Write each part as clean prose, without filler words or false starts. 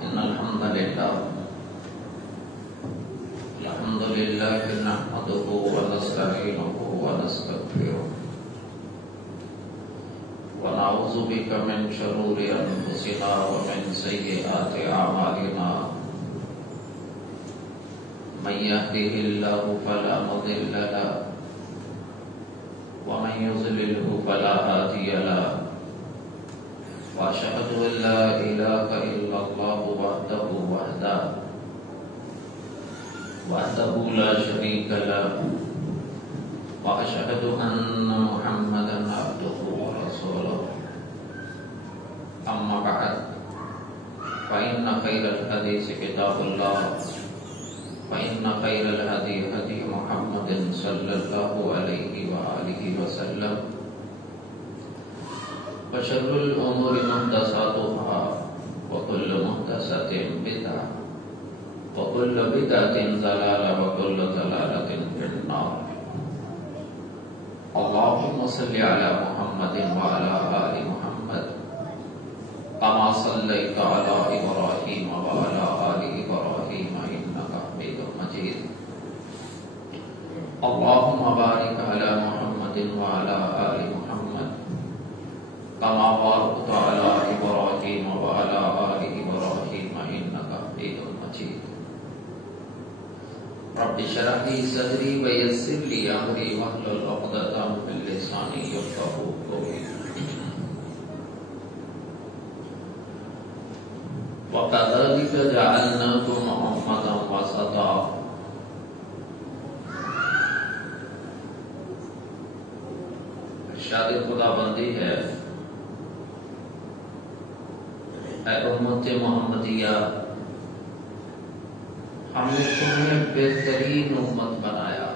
إن الحمد لله نحمده ونستعينه ونستغفره ونعوذ بك من شرور أنفسنا ومن سيئات أعمالنا من يهده الله فلا مضل له ومن يضلله فلا هادي له وأشهد أن لا إله إلا الله وحده لا شريك له وأشهد أن محمدا عبده ورسوله أما بعد فإن خير الحديث كتاب الله وإن خير الهدي هدي محمد صلى الله عليه وآله وسلم وشر الأمور محدثاتها وكل محدثة بدعة وكل بدعة ضلالة وكل ضلالة في النار. اللهم صل على محمد وعلى آل محمد كما صليت على إبراهيم وعلى آل إبراهيم إنك حميد مجيد. اللهم بارك على محمد وعلى آل محمد كما باركت على إبراهيم وعلى آل إبراهيم إنك حميد مجيد. رب اشرح لي صدري ويسر لي أمري واحلل عقدة من لساني يفقهوا قولي. وكذلك جعلناكم أمة وسطا ارشاد خدا بندی ہے اے امت محمدیہ، ہم نے تمہیں بہترین امت بنایا،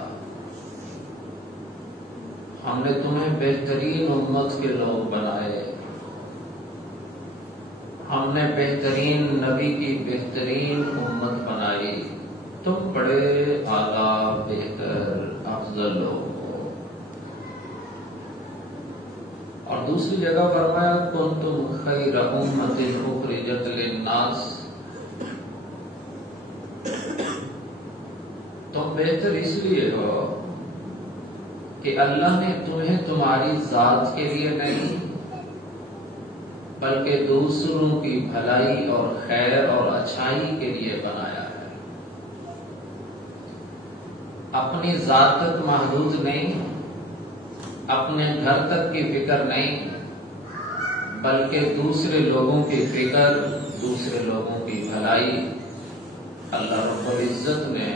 ہم نے تمہیں بہترین امت کے لوگ بنائے، ہم نے بہترین نبی کی بہترین امت بنائی، تم بڑے اعلیٰ بہتر افضل لوگ ہو۔ اور دوسری جگہ فرمایا کنتم خیر امۃ اخرجت للناس، تم بہتر اس لیے ہو کہ اللہ نے تمہیں تمہاری ذات کے لیے نہیں بلکہ دوسروں کی بھلائی اور خیر اور اچھائی کے لیے بنایا ہے۔ اپنی ذات تک محدود نہیں، اپنے گھر تک کی فکر نہیں، بلکہ دوسرے لوگوں کی فکر، دوسرے لوگوں کی بھلائی اللہ رب العزت نے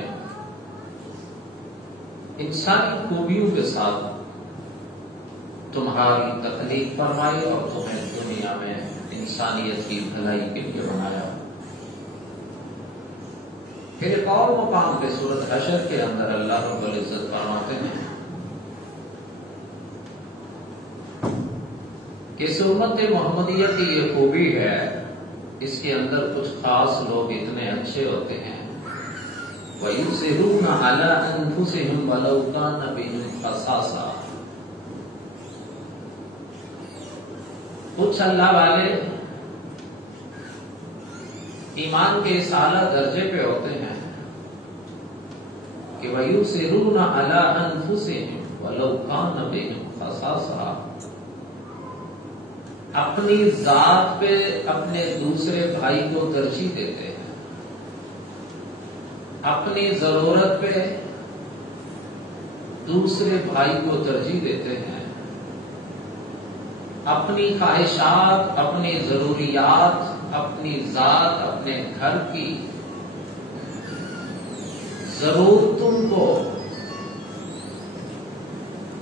انسانی خوبیوں کے ساتھ تمہاری تخلیق فرمائی اور تمہیں دنیا میں انسانیت کی بھلائی کے لیے بنایا۔ پھر ایک اور مقام پہ سورۃ حشر کے اندر اللہ رب العزت فرماتے ہیں کہ اس امت محمدیہ کی یہ خوبی ہے، اس کے اندر کچھ خاص لوگ اتنے اچھے ہوتے ہیں وَيُؤْثِرُونَ عَلَىٰ أَنفُسِهِمْ وَلَوْ كَانَ بِهِمْ خَصَاصَةٌ۔ کچھ اللہ والے ایمان کے اس اعلیٰ درجے پہ ہوتے ہیں کہ وَيُؤْثِرُونَ عَلَىٰ أَنفُسِهِمْ وَلَوْ كَانَ بِهِمْ خَصَاصَةٌ، اپنی ذات پہ اپنے دوسرے بھائی کو ترجیح دیتے ہیں، اپنی ضرورت پہ دوسرے بھائی کو ترجیح دیتے ہیں، اپنی خواہشات، اپنی ضروریات، اپنی ذات، اپنے گھر کی ضرورتوں کو،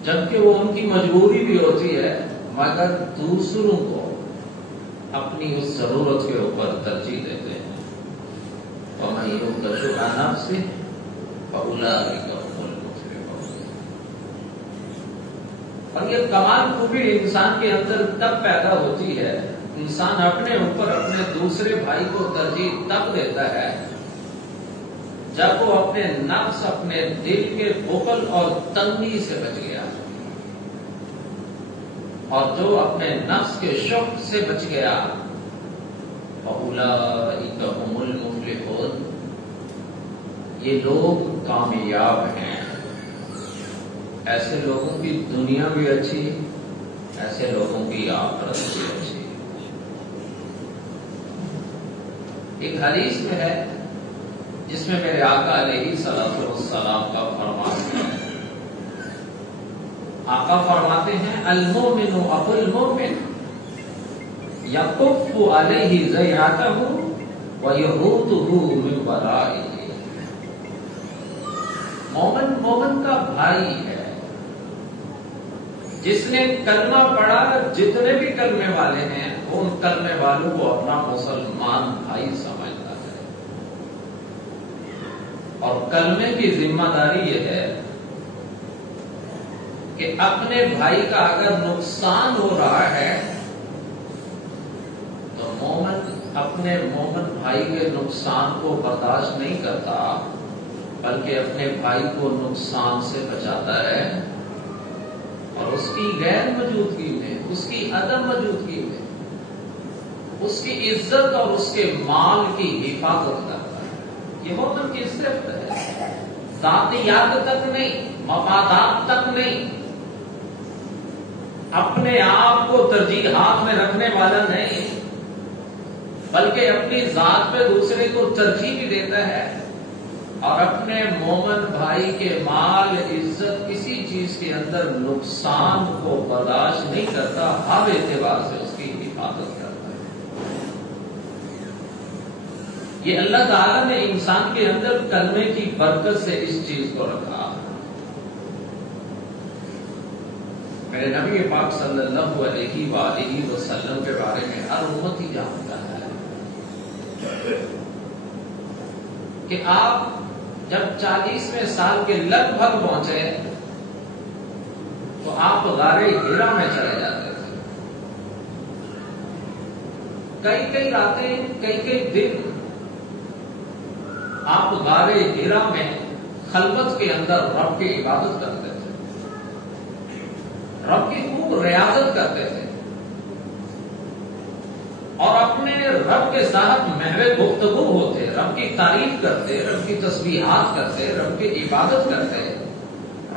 جبکہ وہ ان کی مجبوری بھی ہوتی ہے، مگر دوسروں کو اپنی اس ضرورت کے اوپر ترجیح دیتے ہیں۔ وَمَن يُوقَ شُحَّ نَفْسِهِ فَأُولَٰئِكَ هُمُ الْمُفْلِحُونَ۔ اور یہ کمال خوبی انسان کے اندر تب پیدا ہوتی ہے، انسان اپنے اوپر اپنے دوسرے بھائی کو ترجیح تب دیتا ہے جب وہ اپنے نفس، اپنے دل کے بخل اور تنگی سے بچ گیا، اور جو اپنے نفس کے شوق سے بچ گیا، اولئک هم المفلحون، یہ لوگ کامیاب ہیں۔ ایسے لوگوں کی دنیا بھی اچھی، ایسے لوگوں کی آخرت بھی اچھی۔ ایک حدیث میں ہے جس میں میرے آقا علیہ الصلوۃ والسلام کا فرمان ہے۔ آقا فرماتے ہیں المؤمن اخو المؤمن یکف علیہ ضیعتہ ویحوطہ من ورائہ۔ مومن مومن کا بھائی ہے، جس نے کلمہ پڑھا، جتنے بھی کلمے والے ہیں وہ ان کلمے والوں کو اپنا مسلمان بھائی سمجھتا ہے، اور کلمے کی ذمہ داری یہ ہے کہ اپنے بھائی کا اگر نقصان ہو رہا ہے تو مومن اپنے مومن بھائی کے نقصان کو برداشت نہیں کرتا، بلکہ اپنے بھائی کو نقصان سے بچاتا ہے، اور اس کی غیر موجودگی میں، اس کی عدم موجودگی میں اس کی عزت اور اس کے مال کی حفاظت کرتا ہے۔ یہ مومن کی صفت ہے، ذاتیات تک نہیں، مفادات تک نہیں، اپنے آپ کو ترجیحات میں رکھنے والا نہیں، بلکہ اپنی ذات پہ دوسرے کو ترجیح بھی دیتا ہے، اور اپنے مومن بھائی کے مال، عزت، کسی چیز کے اندر نقصان کو برداشت نہیں کرتا، ہر اعتبار سے اس کی حفاظت کرتا ہے۔ یہ اللہ تعالیٰ نے انسان کے اندر کلمے کی برکت سے اس چیز کو رکھا۔ میرے نبی پاک صلی اللہ علیہ وآلہ وسلم کے بارے میں ہر امتی جانتا ہے کہ آپ جب 40ویں سال کے لگ بھگ پہنچے تو آپ غار ہیرا میں چلے جاتے تھے۔ کئی کئی راتیں، کئی کئی دن آپ غار ہیرا میں خلوت کے اندر رب کی عبادت کرتے تھے، رب کی خوب ریاضت کرتے تھے، اور اپنے رب کے ساتھ محو گفتگو ہوتے، رب کی تعریف کرتے، رب کی تسبیحات کرتے، رب کی عبادت کرتے،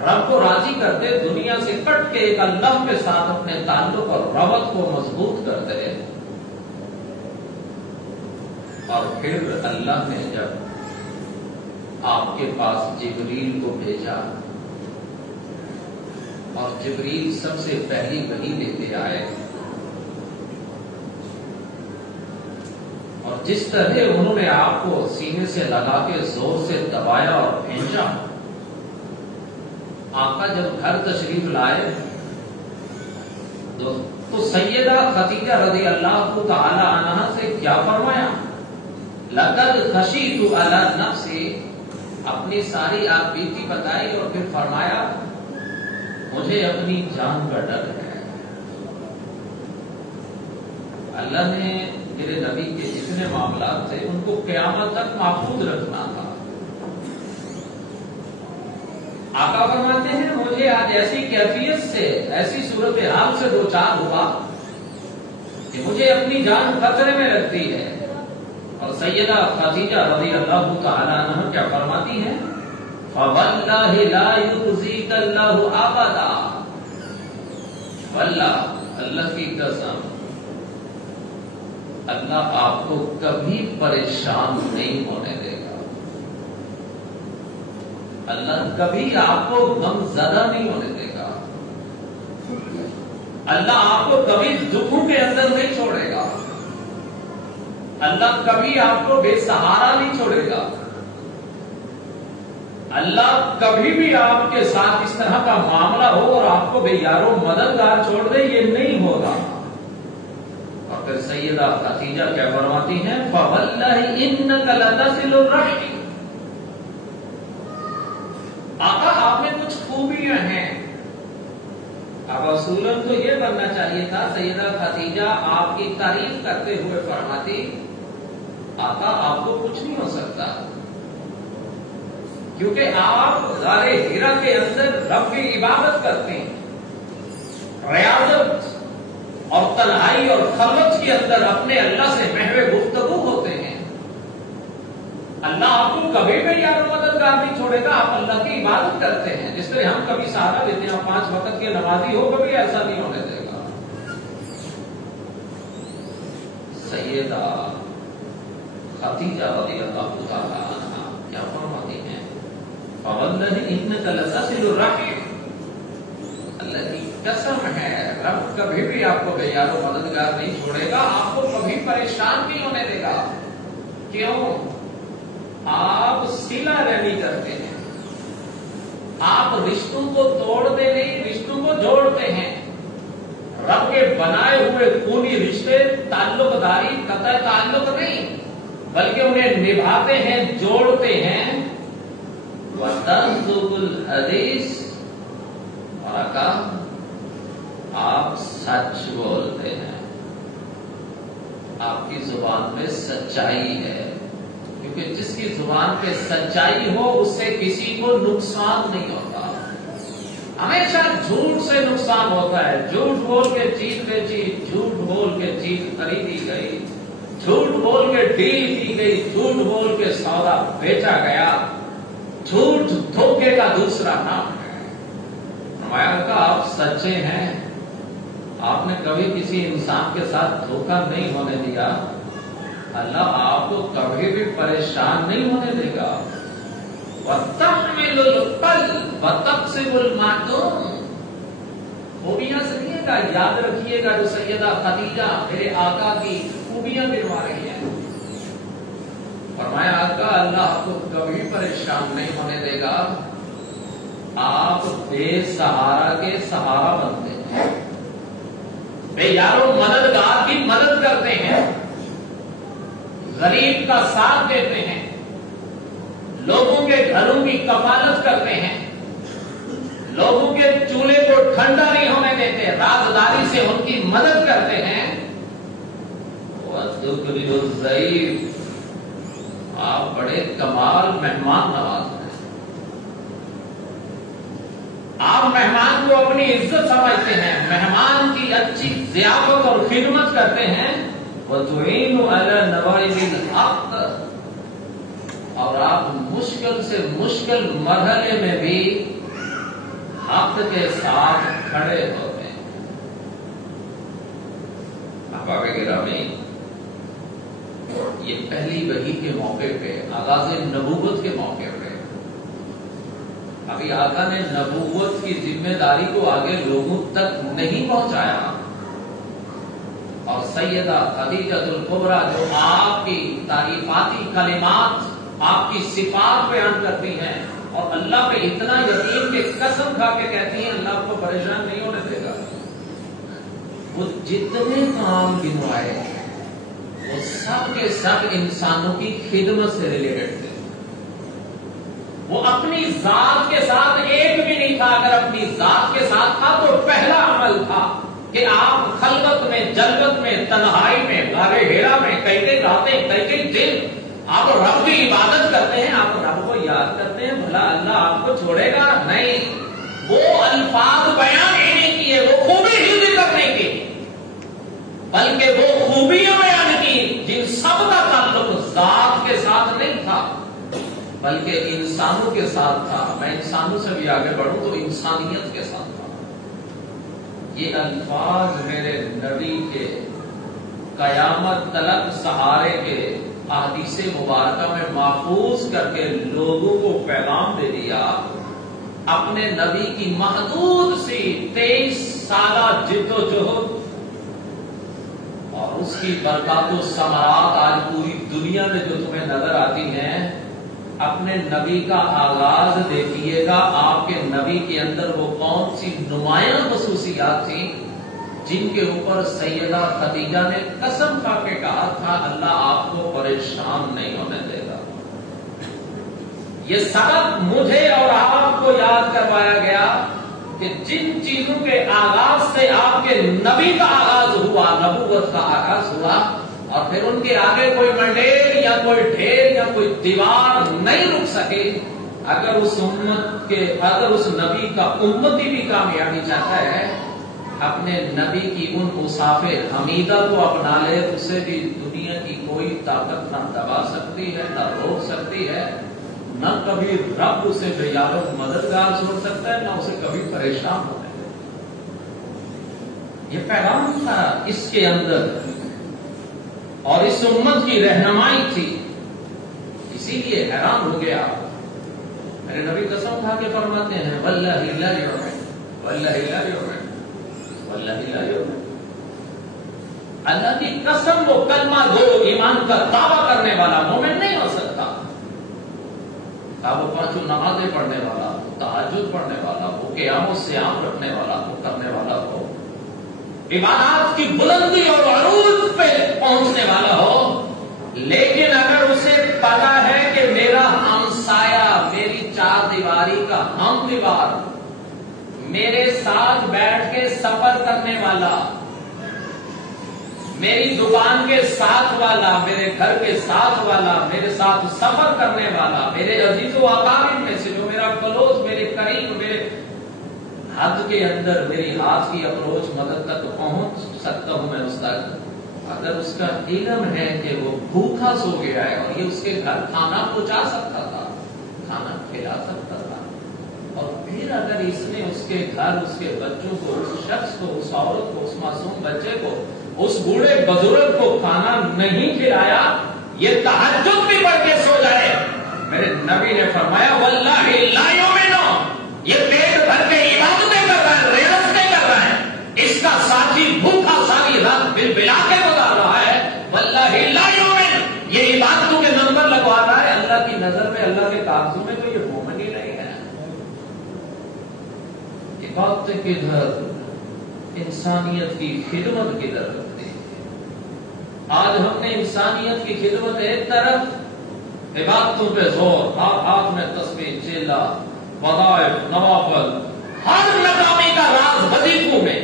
رب کو راضی کرتے، دنیا سے کٹ کے ایک اللہ کے ساتھ اپنے تعلق اور ربط کو مضبوط کرتے۔ اور پھر اللہ نے جب آپ کے پاس جبریل کو بھیجا، اور جبریل سب سے پہلی وحی لیتے آئے، اور جس طرح انہوں نے آپ کو سینے سے لگا کے زور سے دبایا اور پھینچا، آقا جب گھر تشریف لائے تو سیدہ خدیجہ رضی اللہ تعالی عنہا سے کیا فرمایا؟ لقد خشیت علی نفسی، اپنی ساری آپ بیتی بتائی، اور پھر فرمایا مجھے اپنی جان کا ڈر ہے۔ اللہ نے میرے نبی کے جتنے معاملات تھے ان کو قیامت تک محفوظ رکھنا تھا۔ آقا فرماتے ہیں مجھے آج ایسی کیفیت سے، ایسی صورتحال سے دوچار ہوا کہ مجھے اپنی جان خطرے میں لگتی ہے۔ اور سیدہ خدیجہ رضی اللہ تعالی عنہا کیا فرماتی ہیں؟ فواللہ لا یخزیک اللہ ابدا، واللہ، اللہ کی قسم، اللہ آپ کو کبھی پریشان نہیں ہونے دے گا، اللہ کبھی آپ کو غم زدہ نہیں ہونے دے گا، اللہ آپ کو کبھی دکھوں کے اندر نہیں چھوڑے گا، اللہ کبھی آپ کو بے سہارا نہیں چھوڑے گا، اللہ کبھی بھی آپ کے ساتھ اس طرح کا معاملہ ہو اور آپ کو بے یارو مددگار چھوڑ دے، یہ نہیں ہوگا۔ اور پھر سیدہ خدیجہ کیا فرماتی ہیں؟ فواللہ انک لتصل الرحم، آقا آپ میں کچھ خوبیاں ہیں، اب اصولاً تو یہ بننا چاہیے تھا۔ سیدہ خدیجہ آپ کی تعریف کرتے ہوئے فرماتی آقا آپ کو کچھ نہیں ہو سکتا، کیونکہ آپ غار ہیرا کے اندر رب کی عبادت کرتے ہیں، ریاضت اور تنہائی اور خلوت کے اندر اپنے اللہ سے محو گفتگو ہوتی मददगार नहीं छोड़ेगा। आप अल्लाह की इबादत करते हैं, जिस तरह हम कभी सहारा देते हैं, 5 वक्त के नमाजी हो, कभी ऐसा नहीं होने देगा। सैयदा खदीजा रज़ियल्लाहु तआला अन्हा क्या फरमाती हैं, फवल्लज़ी इन्नका लतसिलुर रहीम, अल्लाह की कसम है, रब कभी भी आपको बेयारो मददगार नहीं छोड़ेगा, आपको कभी परेशान नहीं होने देगा। क्यों? आप सिला रहमी करते हैं, आप रिश्तों को तोड़ते नहीं, रिश्तों को जोड़ते हैं। रब के बनाए हुए खूनी रिश्ते ताल्लुकदारी कतई ताल्लुक नहीं, बल्कि उन्हें निभाते हैं, जोड़ते हैं। वतज़ुल हदीस, और आप सच बोलते हैं, आपकी जुबान में सच्चाई है, क्योंकि जिसकी जुबान पे सच्चाई हो उससे किसी को नुकसान नहीं होता। हमेशा झूठ से नुकसान होता है। झूठ बोल के चीज बेची, झूठ बोल के चीज खरीदी गई, झूठ बोल के डील की गई, झूठ बोल के सौदा बेचा गया। झूठ धोखे का दूसरा नाम है। फरमाया का आप सच्चे हैं, आपने कभी किसी इंसान के साथ धोखा नहीं होने दिया, अल्लाह आपको कभी भी परेशान नहीं होने देगा। वतहमिलुल क़ल्ब वतक्सिबुल मादूम, खूबियां सुनिएगा, याद रखिएगा, जो सैयदा खदीजा मेरे आका की खूबियां गिनवा रही है। फरमाया आका अल्लाह आपको कभी परेशान नहीं होने देगा, आप बेसहारा के सहारा बनते हैं, बेयारो मददगार की मदद करते हैं, गरीब का साथ देते हैं, लोगों के घरों की कफालत करते हैं, लोगों के चूल्हे को ठंडा नहीं होने देते, राजदारी से उनकी मदद करते हैं। वतुकरिमुज़ ज़ईफ़, आप बड़े कमाल मेहमान नवाज हैं, आप मेहमान को अपनी इज्जत समझते हैं, मेहमान की अच्छी ज़ियाफ़त और खिदमत करते हैं। वतुईनु अला नवाइबिल हक़, और आप मुश्किल से मुश्किल मरहले में भी हक के साथ खड़े होते हैं। अहबाब गिरामी, ये पहली वही के मौके पे, आगाज़ नबूवत के मौके पे, अभी आका ने नबूवत की जिम्मेदारी को आगे लोगों तक नहीं पहुंचाया, और सैयदा खदीजतुल कुबरा जो आपकी तारीफाती कलिमात, आपकी सिफात बयान करती हैं, और अल्लाह पे इतना यकीन के कसम खा के कहती हैं अल्लाह आपको परेशान नहीं होने देगा। वो जितने काम गिनवाए वो सब के सब इंसानों की खिदमत से रिलेटेड थे। वो अपनी जात के साथ एक भी नहीं था। अगर अपनी जात के साथ था तो पहला अमल था कि आप खलवत में, जलवत में, तन्हाई में, गारे हेरा में, कई रातें, कई दिन आप रब की इबादत करते हैं, आप रब को याद करते हैं। भला अल्लाह आपको छोड़ेगा नहीं। वो अल्फाज बयान ही नहीं किए, वो खूबी ही जिक्र नहीं की, बल्कि वो खूबियां बयान की जिन सब का ताल्लुक जात के साथ नहीं था, बल्कि इंसानों के साथ था। मैं इंसानों से भी आगे बढ़ूं तो इंसानियत के साथ था। ये अल्फाज मेरे नबी के कयामत तलक सहारे के अहदीसे मुबारका में महफूज करके लोगों को पैगाम दे दिया। अपने नबी की महदूद सी 23 साला जिद्दोजहद और उसकी बरकत समरात आज पूरी दुनिया में जो तुम्हें नजर आती हैं, अपने नबी का आगाज देखिएगा। आपके नबी के अंदर वो कौन सी नुमायां खसूसियात थी जिनके ऊपर सैयदा खदीजा ने कसम खा के कहा था अल्लाह आपको परेशान नहीं होने देगा। ये सबक मुझे और आपको याद करवाया गया कि जिन चीजों के आगाज से आपके नबी का आगाज हुआ, नबूवत का आगाज हुआ, और फिर उनके आगे कोई मंडेर या कोई ढेर या कोई दीवार नहीं रुक सके। अगर उस नबी का उम्मती भी कामयाबी चाहता है, अपने नबी की उन उसाफे हमीदा को अपना ले, उसे भी दुनिया की कोई ताकत न दबा सकती है, न रोक सकती है, न कभी रब उसे बेयारो मददगार छोड़ सकता है, न उसे कभी परेशान होने देता। ये पैगाम था इसके अंदर और इस उम्मत की रहनुमाई थी। इसीलिए हैरान हो गया। मेरे नबी कसम खा के फरमाते हैं, वल्लाहि ला युमिन, वल्लाहि ला युमिन, वल्लाहि ला युमिन। अल्लाह की कसम, वो कलमा गो ईमान का दावा करने वाला मोमिन नहीं हो सकता। वो पांचों नमाजें पढ़ने वाला हो, तहज्जुद पढ़ने वाला हो, क़याम सियाम रखने वाला हो, करने वाला हो, इबादत की बुलंदी और अरूज पे पहुंचने वाला हो, लेकिन अगर उसे पता है कि मेरा हमसाया, मेरी चार दीवारी का हम दीवार, मेरे साथ बैठ के सफर करने वाला, मेरी दुकान के साथ वाला, मेरे घर के साथ वाला, मेरे साथ सफर करने वाला, मेरे अजीजो अकारीब में से जो मेरा क्लोज, मेरे करीब, मेरे हद के अंदर मेरी हाथ की अप्रोच मदद तक पहुंच सकता हूं मैं उस तक, अगर उसका इल्म है कि वो भूखा सो गया है और ये उसके घर खाना पहुंचा सकता था, खाना खिला सकता था, और फिर अगर इसने उसके घर, उसके बच्चों को, उस शख्स को, उस औरत को, उस मासूम बच्चे को, उस बूढ़े बुजुर्ग को खाना नहीं खिलाया, ये तहज्जुद भी पढ़ के सो जाए, मेरे नबी ने फरमाया वल्लाहि ला युमिनु, ये पेट भर के इबादतें कर रहा है, रेवस्तें कर रहा है, इसका साथी भूखा सारी रात बिलबिला के गुजार रहा है, वल्लाहि ला युमिन, ये इबादतों के नंबर लगवा रहा है, अल्लाह की नजर में, अल्लाह के कागजों में तो ये मोमिन ही नहीं है। इबादतें किधर, इंसानियत की खिदमत किधर रखते हैं। आज हमने इंसानियत की खिदमत एक तरफ, इबादतों पे जोर, हाथ में तस्बीह, चेला, वज़ाइफ, नवाफिल, हर नाकामी का राज वजीफों में,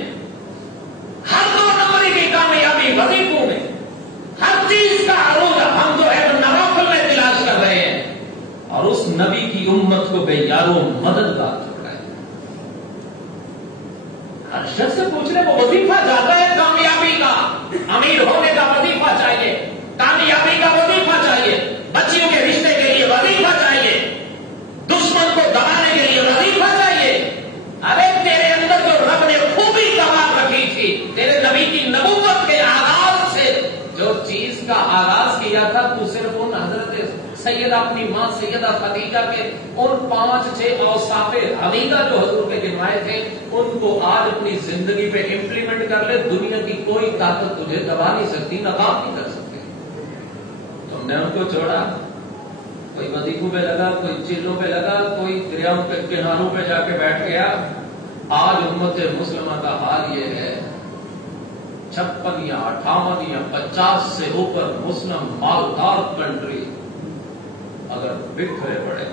हर 2 नंबरी की कामयाबी वजीफों में, हर चीज का अरूज हम जो है नवाफिल में तलाश कर रहे हैं, और उस नबी की उम्मत को बेयारो मददगार छोड़ रहे हैं। हर शख्स से पूछ रहे, वो वजीफा जाता है कामयाबी का, अमीर होने का वजीफा चाहिए, कामयाबी का वजीफा चाहिए, बच्चियों के रिश्ते के लिए वजीफा चाहिए, दुश्मन को दबाने के लिए वजीफा चाहिए। अरे तेरे अंदर जो रब ने खूबी कमाल रखी थी, तेरे नबी की नबूवत के आगाज से जो चीज का आगाज किया था, तू सिर्फ उन हजरत सैयदा, अपनी मां सैयदा खदीजा के उन 5-6 औसाफे हमीदा जो हजूर के गिनवाए थे, उनको आज अपनी जिंदगी पे इंप्लीमेंट कर ले, दुनिया की कोई ताकत तुझे दबा नहीं सकती, नाकाम नहीं कर सकती। तुमने उनको छोड़ा, कोई वजीफों पे लगा, कोई चिल्लों पे लगा, कोई दरियाओं के किनारों पे जाके बैठ गया। आज उम्मत मुस्लिमा का हाल ये है, 56 या 58 या 50 से ऊपर मुस्लिम मालदार कंट्री अगर बिखरे पड़े,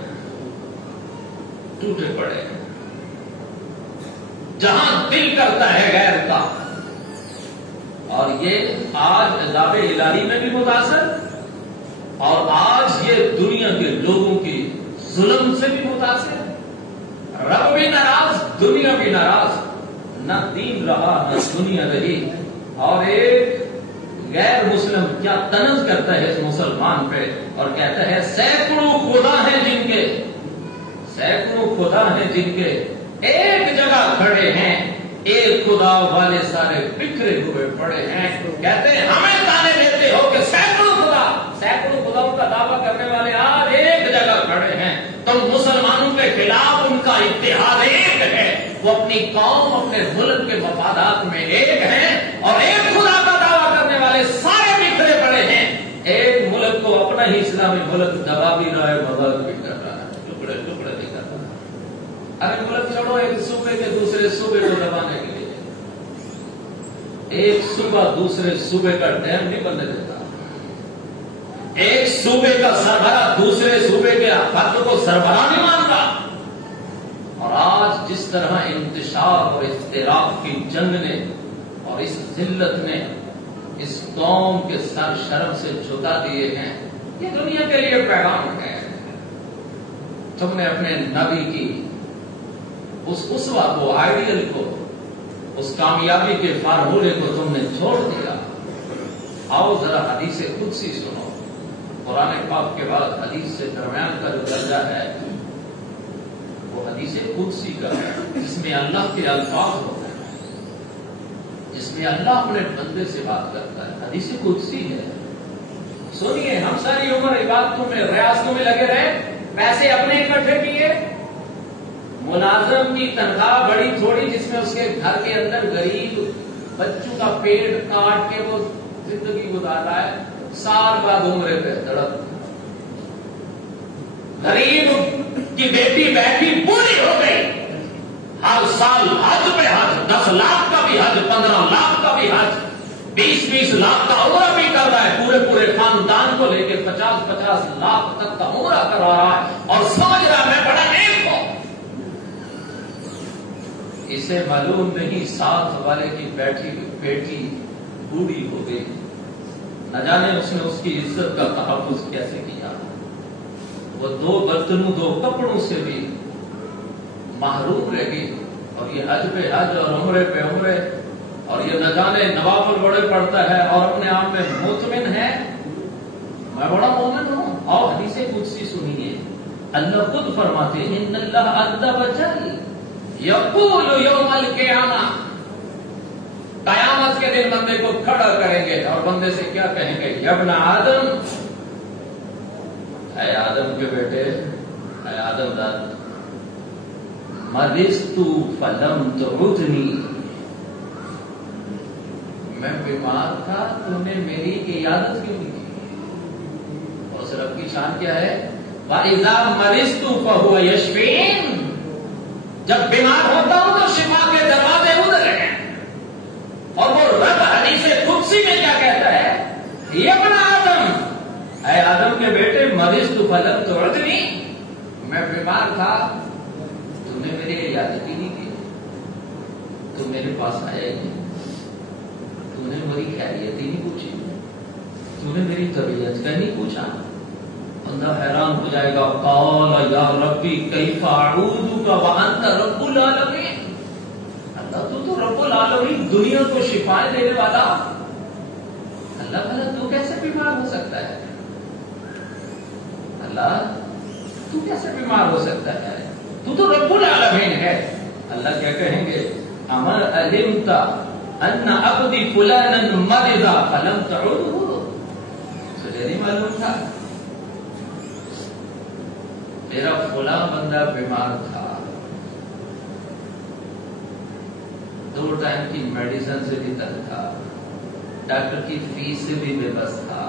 टूटे पड़े, जहां दिल करता है गैर का, और ये आज अज़ाब इलाही में भी मुतासर, और आज ये दुनिया के लोगों की जुल्म से भी मुतासर, रब भी नाराज, दुनिया भी नाराज, न दीन रहा न दुनिया रही, और एक गैर मुस्लिम क्या तनज करता है इस मुसलमान पे, और कहता है सैकड़ों खुदा हैं जिनके, सैकड़ों खुदा हैं जिनके एक जगह खड़े हैं, एक खुदा वाले सारे बिखरे हुए पड़े हैं। कहते हैं हमें ताने देते हो कि सैकड़ों खुदाओं का दावा करने वाले आज एक जगह खड़े हैं, तो मुसलमानों के खिलाफ उनका इत्तेहाद एक है, वो अपनी कौम, अपने मुल्क के मफादात में एक है, और एक खुदा का दावा करने वाले सारे बिखरे पड़े हैं। एक मुल्क को अपना ही इस्लामी मुल्क दबा भी रहा है, मदद भी कर रहा है, टुकड़े टुकड़े भी कर रहा है। अरे मुल्क छोड़ो, एक सूबे के दूसरे सूबे को दबाने के लिए एक सूबा दूसरे सूबे का डैम नहीं बनने देता, एक सूबे का सरबरा दूसरे सूबे के फर्द को सरबरा नहीं मानता। और आज जिस तरह इंतशार और इख्तिलाफ की जंग ने और इस जिल्लत ने इस कौम के सर शर्म से झुका दिए हैं, ये दुनिया के लिए पैगाम है। तुमने अपने नबी की उस उसवा को, आइडियल को, उस कामयाबी के फार्मूले को तुमने छोड़ दिया। आओ जरा हदीसे कुदसी सुनो। قرآن پاک کے بعد حدیث سے درمیان کا جو درجہ ہے وہ حدیث قدسی کا ہے، جس میں اللہ کے الفاظ ہوتے ہیں، جس میں اللہ اپنے بندے سے بات کرتا ہے، حدیث قدسی ہے۔ سنیے، ہم ساری عمر عبادتوں میں ریاستوں میں لگے رہے، پیسے اپنے اکٹھے کیے، ملازم کی تنخواہ بڑی تھوڑی جس میں اس کے گھر کے اندر غریب بچوں کا پیٹ کاٹ کے وہ زندگی گزار رہا ہے، سال بعد عمرے پہ تڑپ، غریب کی بیٹی بیٹھی پوری ہو گئی، ہر سال حج پہ حج، 10 لاکھ کا بھی حج، 15 لاکھ کا بھی حج، 20 لاکھ کا عمرہ بھی کر رہا ہے، پورے خاندان کو لے کے 50 لاکھ تک کا عمرہ کرا رہا ہے اور سمجھ رہا میں بڑا نیک ہوں۔ اسے معلوم نہیں ساتھ والے کی بیٹی بوڑھی ہو گئی، نہ جانے اس نے اس کی عزت کا تحفظ کیسے کیا، وہ 2 برتنوں 2 کپڑوں سے بھی محروم رہ گئی، اور یہ حج پہ حج اور عمرے پہ عمرے، اور یہ نہ جانے نوافل بڑے پڑھتا ہے اور اپنے آپ میں مطمئن ہے میں بڑا مومن ہوں۔ اور حدیث قدسی سنیے، اللہ خود فرماتے ہیں ان اللہ عز وجل یقول یوم القیامہ، قیامت کے دن بندے کو کھڑا کریں گے اور بندے سے کیا کہیں گے، یا ابن آدم، اے آدم کے بیٹے، اے آدم داد، مرضت فلم تعدنی، میں بیمار تھا تو نے میری عیادت کیوں نہیں کی؟ اور رب کی شان کیا ہے، وَإِذَا مَرِضْتُ فَهُوَ يَشْفِينِ، جب بیمار ہوتا ہوں تو شفا کے دروازے ادھر ہیں۔ اور وہ رب حدیث قدسی میں کیا کہتا ہے، یا ابن آدم، اے آدم کے بیٹے، مرضت فلم تعدنی، میں بیمار تھا تو نے میری عیادت ہی نہیں کی، تو میرے پاس آیا ہی نہیں، تو نے میری خیریت ہی نہیں پوچھی، تو نے میری طبیعت کا نہیں پوچھا۔ بندہ حیران ہو جائے گا، قال یا ربی کیف اعوذک وانت رب العالمین، اللہ تو رب العالمین، دنیا کو شفائیں دینے والا، اللہ تعالیٰ تو کیسے بیمار ہو سکتا ہے؟ اللہ تو کیسے بیمار ہو سکتا ہے؟ تو رب العالمین ہے۔ اللہ کیا کہیں گے، امر علمت ان عبدی فلانا مرض فلم تعده، تجھے نہیں معلوم تھا میرا فلاں بندہ بیمار تھا، 2 ٹائم کی میڈیسن سے بھی تنگ تھا، ڈاکٹر کی فیس سے بھی بے بس تھا،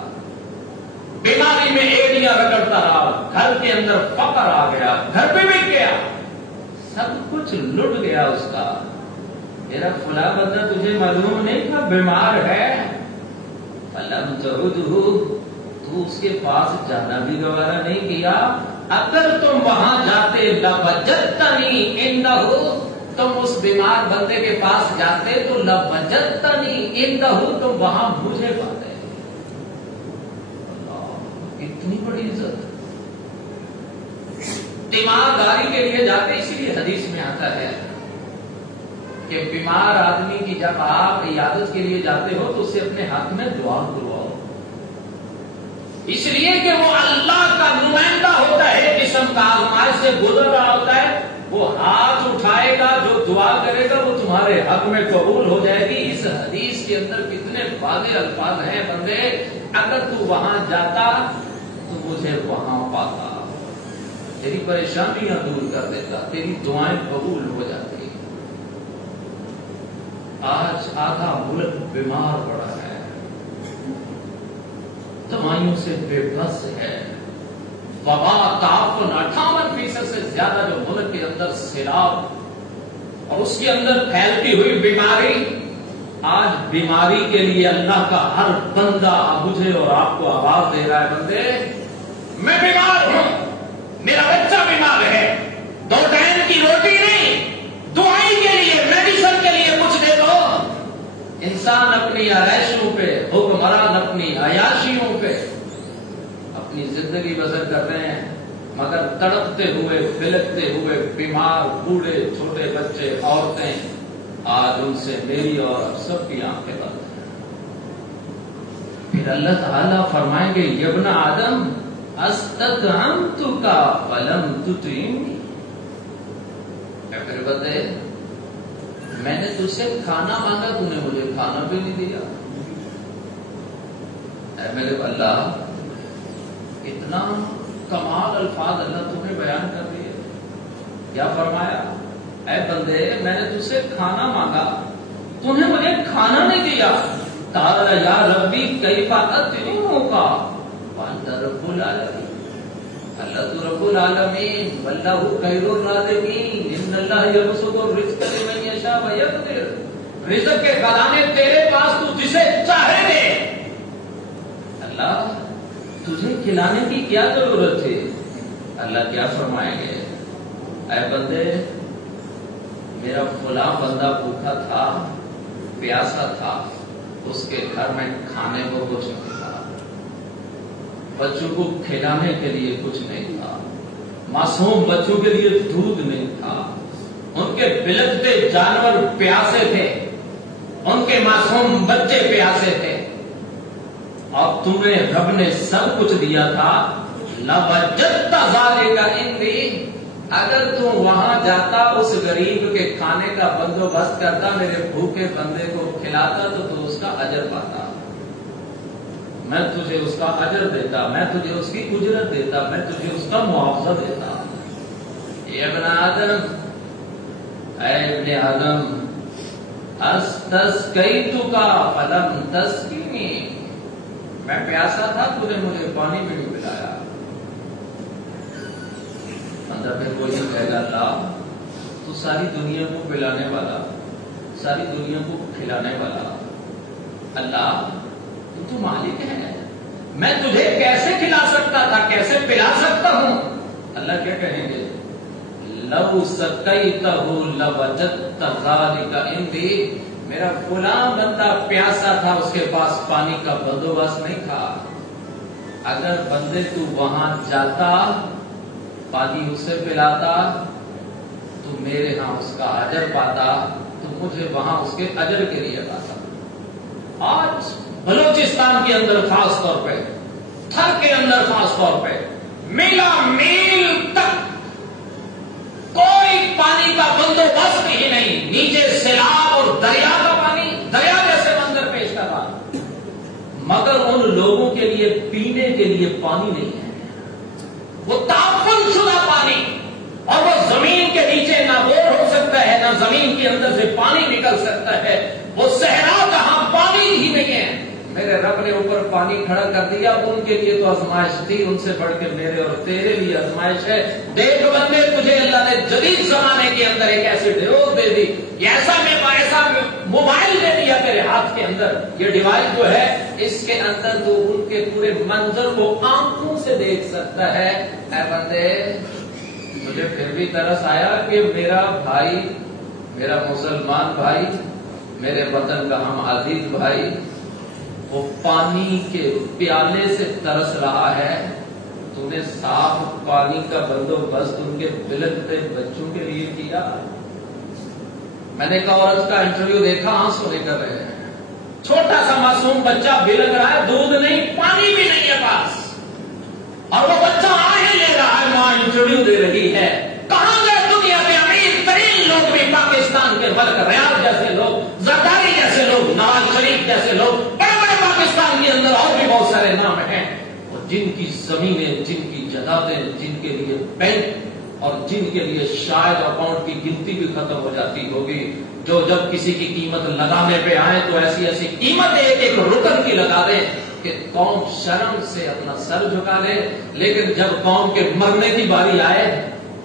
بیماری میں ایڑیاں رگڑتا رہا، گھر کے اندر فقر آ گیا، گھر پہ بک گیا، سب کچھ لٹ گیا اس کا، میرا فلاں بندہ تجھے معلوم نہیں تھا بیمار ہے، فلم تعده، تو اس کے پاس جانا بھی گوارا نہیں کیا، اگر تم وہاں جاتے لوجدتنی عنہ، تم اس بیمار بندے کے پاس جاتے تو لوجدتنی عنہ، تم وہاں مجھے پاتے۔ اتنی بڑی عزت، تیمارداری کے لیے جاتے، اسی لیے حدیث میں آتا ہے کہ بیمار آدمی کی جب آپ عیادت کے لیے جاتے ہو تو اسے اپنے ہاتھ میں دعا کرواؤ، اس لیے کہ وہ اللہ کا نمائندہ ہوتا ہے، جسم کا آزمائش سے گزر رہا ہوتا ہے، وہ ہاتھ اٹھائے گا، جو دعا کرے گا وہ تمہارے حق میں قبول ہو جائے گی۔ اس حدیث کے اندر کتنے واضح الفاظ ہیں، بندے اگر تو وہاں جاتا تو مجھے وہاں پاتا، تیری پریشانیاں دور کر دیتا، تیری دعائیں قبول ہو جاتی۔ آج آدھا ملک بیمار پڑا ہے، دوائیوں سے بے بس ہے، وبا تعفن 58% سے زیادہ جو ملک کے اندر سیلاب اور اس کے اندر پھیلتی ہوئی بیماری، آج بیماری کے لیے اللہ کا ہر بندہ مجھے اور آپ کو آواز دے رہا ہے، بندے میں بیمار ہوں، میرا بچہ بیمار ہے، 2 ٹائم کی روٹی نہیں، دعائی کے لیے، میڈیسن کے لیے کچھ دے دو۔ انسان اپنی عیاشیوں پہ، حکمران اپنی عیاشیوں پہ اپنی زندگی بسر کر رہے ہیں، مگر تڑپتے ہوئے، بلکتے ہوئے بیمار بوڑھے چھوٹے بچے عورتیں، آج ان سے میری اور سب کی آنکھیں بند ہیں۔ پھر اللہ تعالیٰ فرمائیں گے یبن آدم استطعمتک فلم تطعمنی، پھر بتے میں نے تجھ سے کھانا مانگا تو نے مجھے کھانا بھی نہیں دیا۔ اے میرے اللہ، اتنا کمال الفاظ اللہ تمہیں بیان کر دیے۔ کیا فرمایا؟ اے بندے میں نے تجھ سے کھانا مانگا تو نے مجھے کھانا نہیں دیا۔ قال یا ربی کیف اطعمک وانت رب العالمین، اللہ تو رب العالمین واللہ خیر الرازقین، ان اللہ یبسط الرزق لمن یشاء ویقدر، رزق کے خزانے تیرے پاس، تو جسے چاہے دے۔ اللہ تجھے کھلانے کی کیا ضرورت ہے؟ اللہ کیا فرمائیں گے؟ اے بندے میرا فلاں بندہ بھوکا تھا، پیاسا تھا، اس کے گھر میں کھانے کو کچھ نہیں تھا، بچوں کو کھلانے کے لیے کچھ نہیں تھا، معصوم بچوں کے لیے دودھ نہیں تھا، ان کے بلکتے جانور پیاسے تھے، ان کے معصوم بچے پیاسے تھے، اور تمہیں رب نے سب کچھ دیا تھا۔ لَوَجَدْتَ ذَلِكَ عِندِي، اگر تم وہاں جاتا اس غریب کے کھانے کا بندوبست کرتا، میرے بھوکے بندے کو کھلاتا تو اس کا اجر پاتا، میں تجھے اس کا اجر دیتا، میں تجھے اس کی اجرت دیتا، میں تجھے اس کا معاوضہ دیتا۔ اے ابن آدم، اے ابن آدم، استسقیتک فلم تسقنی، میں پیاسا تھا تو نے مجھے پانی بھی نہیں پلایا۔ اندر پھر کوئی کہے گا اللہ تو ساری دنیا کو پلانے والا، ساری دنیا کو کھلانے والا، اللہ تو مالک ہے، میں تجھے کیسے کھلا سکتا تھا، کیسے پلا سکتا ہوں؟ اللہ کیا کہیں گے؟ لو سقیتہ لوجدت ذلک عندی، میرا فلاں بندہ پیاسا تھا، اس کے پاس پانی کا بندوبست نہیں تھا، اگر بندے تو وہاں جاتا پانی اسے پلاتا تو میرے ہاں اس کا اجر پاتا، تو مجھے وہاں اس کے اجر کے لیے پاتا۔ آج بلوچستان کے اندر خاص طور پہ، تھر کے اندر خاص طور پہ، میلا میل تک کوئی پانی کا بندوبست ہی نہیں، نیچے سیلاب اور دریا کا پانی، دریا جیسے منظر پیش کر رہا، مگر ان لوگوں کے لیے پینے کے لیے پانی نہیں ہے، وہ تعفن شدہ پانی، اور وہ زمین کے نیچے نہ بور ہو سکتا ہے، نہ زمین کے اندر سے پانی نکل سکتا ہے، وہ صحرا جہاں پانی ہی نہیں ہے، میرے رب نے اوپر پانی کھڑا کر دیا، ان کے لیے تو آزمائش تھی، ان سے بڑھ کے میرے اور تیرے لیے آزمائش ہے۔ دیکھ بندے تجھے اللہ نے جدید زمانے کے اندر ایک ایسی ڈیوس دے دی، ایسا موبائل دے دیا تیرے ہاتھ کے اندر، یہ ڈیوائس جو ہے اس کے اندر تو ان کے پورے منظر کو آنکھوں سے دیکھ سکتا ہے۔ اے بندے مجھے پھر بھی ترس آیا کہ میرا بھائی، میرا مسلمان بھائی، میرے وطن کا ہم عزیز بھائی، وہ پانی کے پیالے سے ترس رہا ہے، تو نے صاف پانی کا بندوبست ان کے بلکتے بچوں کے لیے کیا۔ میں نے ایک عورت کا انٹرویو دیکھا، آنسو نکل رہے ہیں، چھوٹا سا معصوم بچہ بلک رہا ہے، دودھ نہیں، پانی بھی نہیں ہے پاس، اور وہ بچہ آہیں لے رہا ہے، ماں انٹرویو دے رہی ہے۔ کہاں گئے دنیا کے امیر ترین لوگ بھی، پاکستان کے ملک ریاض جیسے لوگ، زرداری جیسے لوگ، نواز شریف جیسے لوگ، پاکستان کے اندر اور بھی بہت سارے نام ہیں، اور جن کی زمینیں، جن کی جائیدادیں، جن کے لیے بینک اور جن کے لیے شاید اکاؤنٹ کی گنتی بھی ختم ہو جاتی ہوگی، جو جب کسی کی قیمت لگانے پہ آئے تو ایسی ایسی قیمت ایک ایک رکن کی لگا دیں کہ قوم شرم سے اپنا سر جھکا لے، لیکن جب قوم کے مرنے کی باری آئے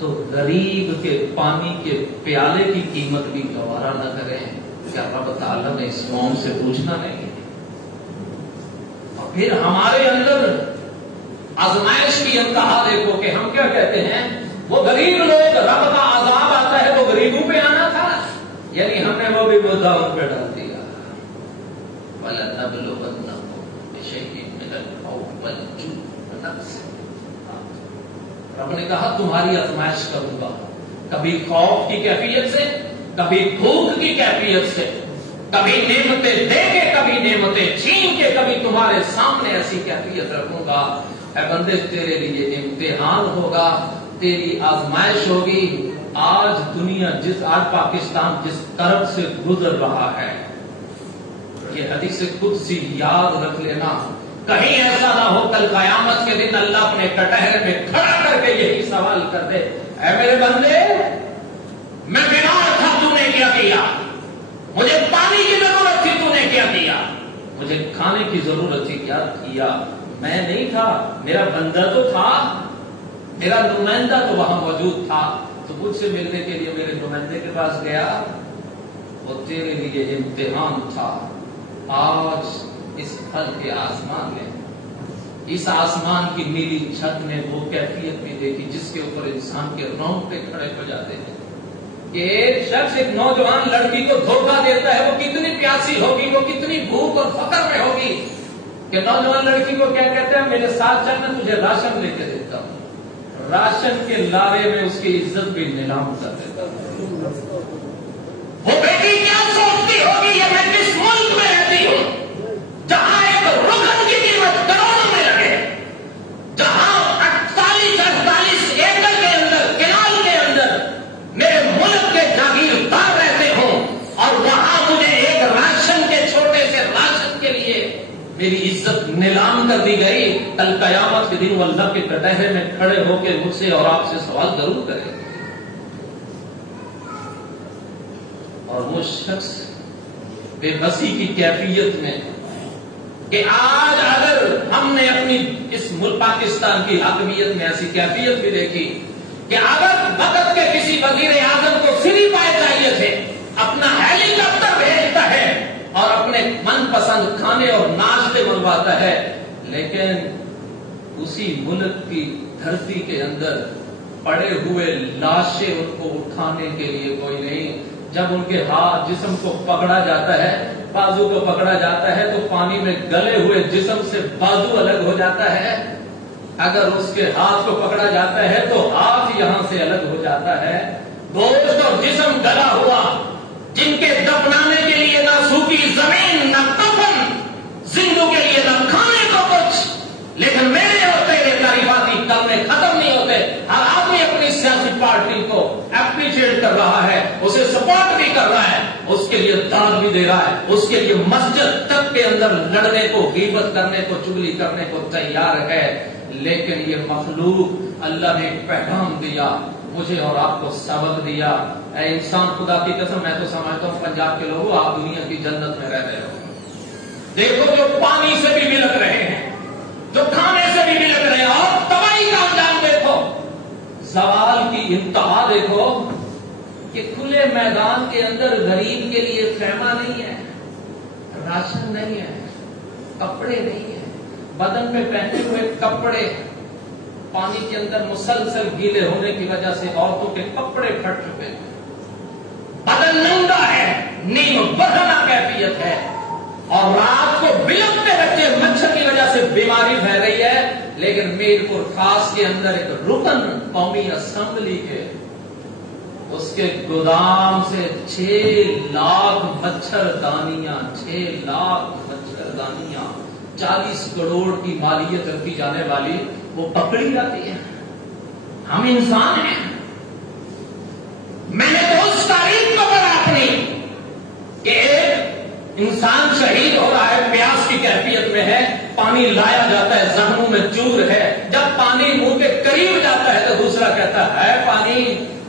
تو غریب کے پانی کے پیالے کی قیمت بھی گوارا نہ کریں۔ کیا رب تعالیٰ نے اس قوم سے پوچھنا نہیں؟ اور پھر ہمارے اندر آزمائش کی انتہا دیکھو کہ ہم کیا کہتے ہیں، وہ غریب لوگ، رب کا عذاب آتا ہے وہ غریبوں پہ آنا تھا، یعنی ہم نے وہ بھی مدعا ان پہ ڈال دیا۔ وَلَنَبْلُوَنَّكُمْ بِشَيْءٍ مِّنَ الْخَوْفِ وَالْجُوعِ وَنَقْصٍ، رب نے کہا تمہاری آزمائش کروں گا، کبھی خوف کی کیفیت سے، کبھی بھوک کی کیفیت سے، कभी नेमतें दे के, कभी नेमतें छीन के, कभी तुम्हारे सामने ऐसी कैफियत रखूंगा। ऐ बंदे, तेरे लिए इम्तिहान होगा, तेरी आजमाइश होगी। आज दुनिया आज पाकिस्तान जिस तरफ से गुजर रहा है, ये हदीस कुदसी याद रख लेना। कहीं ऐसा ना हो कल कयामत के दिन अल्लाह अपने कटहरे में खड़ा करके यही सवाल कर दे, ऐ मेरे बंदे, मैं बीमार था, तूने क्या किया? मुझे पानी की जरूरत थी, तूने क्या किया? मुझे खाने की जरूरत थी, क्या किया? मैं नहीं था, मेरा बंदा तो था, मेरा नुमाइंदा तो वहां मौजूद था, तो मुझसे मिलने के लिए मेरे नुमाइंदे के पास गया, वो तेरे लिए इम्तिहान था। आज इस फल के आसमान में, इस आसमान की नीली छत में वो कैफियत भी देखी जिसके ऊपर इंसान के रोंगटे खड़े हो जाते हैं कि एक शख्स एक नौजवान लड़की को धोखा देता है। वो कितनी प्यासी होगी, वो कितनी भूख और फकर में होगी कि नौजवान लड़की को क्या कहते हैं, मेरे साथ चल, मैं तुझे राशन लेके देता हूं। राशन के लारे में उसकी इज्जत भी नीलाम कर देता हूं। वो बेटी क्या सोचती होगी, ये मैं किस मुल्क में रहती हूं जहां एक रुकन की कीमत करोड़ों में लगे, जहां 48 एकड़ के अंदर, केनाल के अंदर मेरे मुल्क के जागीरदार रहते हों, और वहां मुझे एक राशन के छोटे से राशन के लिए मेरी इज्जत नीलाम कर दी गई। कल कयामत के दिन वो अल्लाह के कटहरे में खड़े होकर मुझसे और आपसे सवाल जरूर करेंगे। और वो शख्स बेबसी की कैफियत में कि आज अगर हमने अपनी इस मुल्क पाकिस्तान की हकमियत में ऐसी कैफियत भी देखी कि अगर वक्त के किसी वजीर आजम को फ्री पाए चाहिए थे, अपना हेलीकॉप्टर भेजता है और अपने मनपसंद खाने और नाश्ते बनवाता है, लेकिन उसी मुल्क की धरती के अंदर पड़े हुए लाशें उनको उठाने के लिए कोई नहीं। जब उनके हाथ जिस्म को पकड़ा जाता है, बाजू को पकड़ा जाता है, तो पानी में गले हुए जिस्म से बाजू अलग हो जाता है। अगर उसके हाथ को पकड़ा जाता है तो हाथ यहां से अलग हो जाता है। गोश्त और जिस्म गला हुआ, जिनके दफनाने के लिए ना सूखी जमीन, ना कफन, जिंदों के लिए ना खाने को कुछ, लेकिन मेरे और तेरे तारीफाती कलमे खत्म नहीं होते। हर आदमी अपनी सियासी पार्टी को एप्रिशिएट कर रहा है, उसे सपोर्ट भी कर रहा है, उसके लिए दाद भी दे रहा है, उसके लिए मस्जिद तक के अंदर लड़ने को, गीबत करने को, चुगली करने को तैयार है। लेकिन ये मखलूक, अल्लाह ने एक पैगाम दिया, मुझे और आपको सबक दिया। ऐ इंसान, खुदा की कसम, मैं तो समझता हूं पंजाब के लोगों, आप दुनिया की जन्नत में रह रहे हो। देखो, जो पानी से भी बिलक रहे हैं, जो खाने से भी बिलक रहे हैं, और तबाही का अंजाम देखो, सवाल की इंतहा देखो कि खुले मैदान के अंदर गरीब के लिए खैमा नहीं है, राशन नहीं है, कपड़े नहीं है, बदन पे पहने हुए कपड़े पानी के अंदर मुसलसल गीले होने की वजह से औरतों के कपड़े फट चुके हैं, बदन नंगा है, नींद बदना कैफियत है, और रात को बिलकते बच्चे मच्छर की वजह से बीमारी फैल रही है। लेकिन मीरपुर खास के अंदर एक रुकन कौमी असेंबली के, उसके गोदाम से 6 लाख मच्छरदानियां, 6 लाख मच्छरदानियां, 40 करोड़ की मालियत रखी जाने वाली, वो पकड़ी जाती है। हम इंसान हैं। मैंने तो उस तारीख को पढ़ा अपनी कि इंसान शहीद हो रहा है, प्यास की कैफियत में है, पानी लाया जाता है, जख्मों में चूर है, जब पानी मुंह के करीब जाता है तो दूसरा कहता है पानी,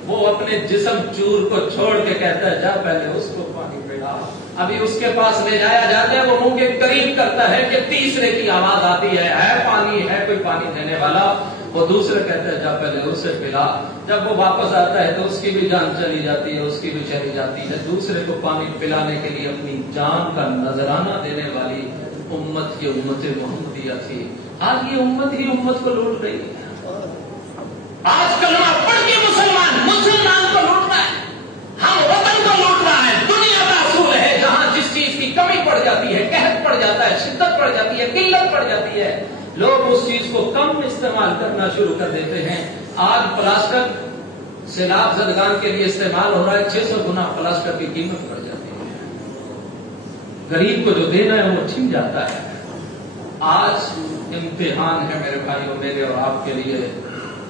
वो अपने जिस्म चूर को छोड़ के कहता है जा पहले उसको पानी पिला। अभी उसके पास ले जाया जाता है, वो मुंह के करीब करता है कि तीसरे की आवाज आती है पानी, है कोई पानी देने वाला, वो दूसरा कहता है जा पहले उसे पिला। जब वो वापस आता है तो उसकी भी जान चली जाती है, उसकी भी चली जाती है। दूसरे को पानी पिलाने के लिए अपनी जान का नजराना देने वाली उम्मत ये उम्मत मोहम्मदिया थी। आज ये उम्मत ही उम्मत को लूट रही है। आज कलमा पढ़ के मुसलमान को लूट रहा है, हम वतन को लूट रहा है। दुनिया का असूल है, जहां जिस चीज की कमी पड़ जाती है, कहत पड़ जाता है, शिद्दत पड़ जाती है, किल्लत पड़ जाती है, लोग उस चीज को कम इस्तेमाल करना शुरू कर देते हैं। आज प्लास्टिक सैलाब जदगान के लिए इस्तेमाल हो रहा है, 600 गुना प्लास्टिक की कीमत बढ़ जाती है। गरीब को जो देना है वो छिन जाता है। आज इम्तिहान है मेरे भाइयों, मेरे और आपके लिए।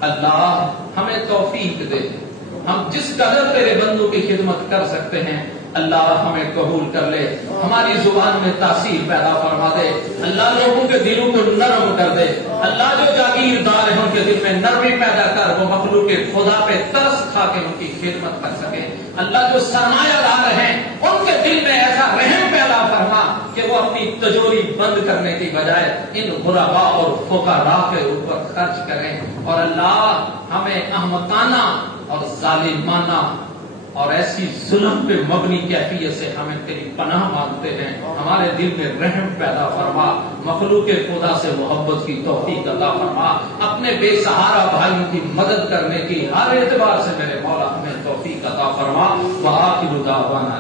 अल्लाह हमें तौफीक दे, हम जिस कदर तेरे बंदों की खिदमत कर सकते हैं अल्लाह हमें कबूल कर ले, हमारी जुबान में तासीर पैदा फरमा दे, अल्लाह लोगों के दिलों को नरम कर दे, अल्लाह जो जागीरदार है उनके दिल में नरमी पैदा कर, वो मखलूक खुदा पे तरस खा के उनकी खिदमत कर सके। अल्लाह जो सरमायादार हैं उनके दिल में ऐसा रहम पैदा फरमा कि वो अपनी तिजोरी बंद करने की बजाय इन गुरबा और फुकरा के ऊपर खर्च करें। और अल्लाह हमें अहमकाना और जालिमाना और ऐसी जुल्म पे मबनी कैफियत से हमें तेरी पनाह मांगते हैं, हमारे दिल में रहम पैदा फरमा, मखलूक खुदा से मोहब्बत की तौफीक अता फरमा, अपने बेसहारा भाइयों की मदद करने की हर एतबार से मेरे मौला हमें तौफीक अता फरमा। व आखिरु दावाना